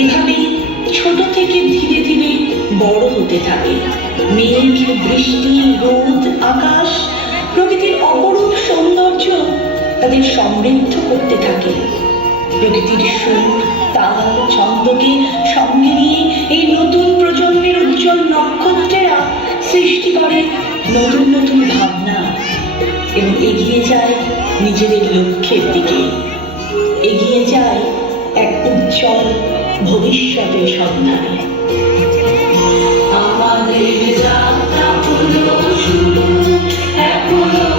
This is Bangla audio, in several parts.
এভাবেই ছোট থেকে ধীরে ধীরে বড় হতে থাকে। মেঘ, বৃষ্টি, রোদ, আকাশ, প্রকৃতির অপরূপ সৌন্দর্য তাদের সমৃদ্ধ করতে থাকে। প্রকৃতির সুর, তাল, ছন্দকে সঙ্গে নিয়ে এই নতুন প্রজন্মের উজ্জ্বল নক্ষত্রেরা সৃষ্টি করে নতুন নতুন ভাবনা এবং এগিয়ে যায় নিজেদের লক্ষ্যের দিকে, এগিয়ে যায় এক উজ্জ্বল ভবিষ্যতের সন্ধানে। আমাদের যাত্রা হলো শুরু, এখনো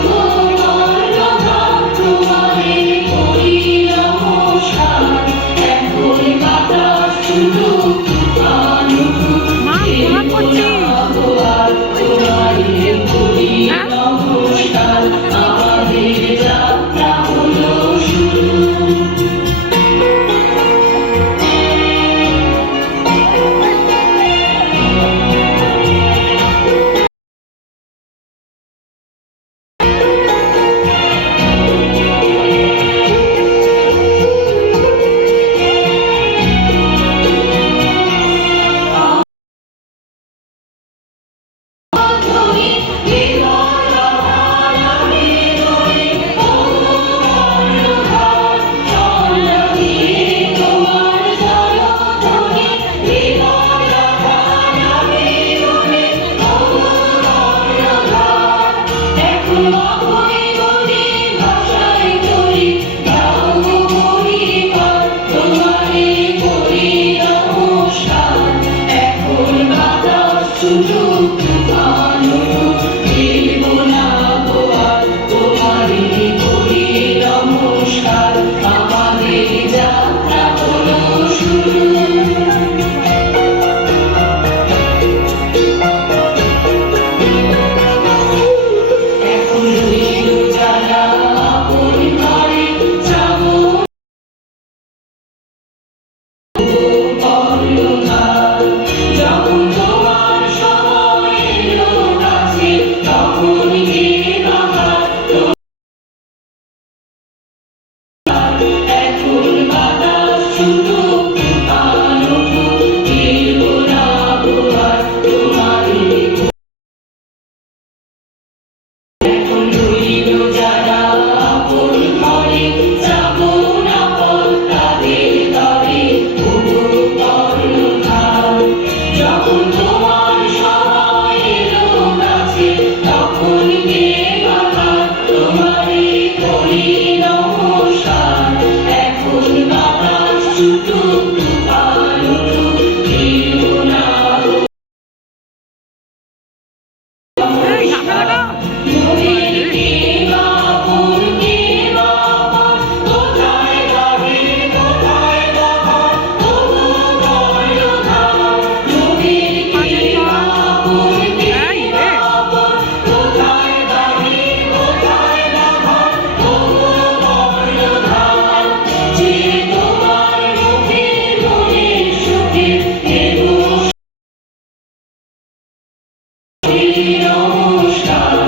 নমস্কার,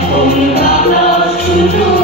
এখন বাতাস শুরু।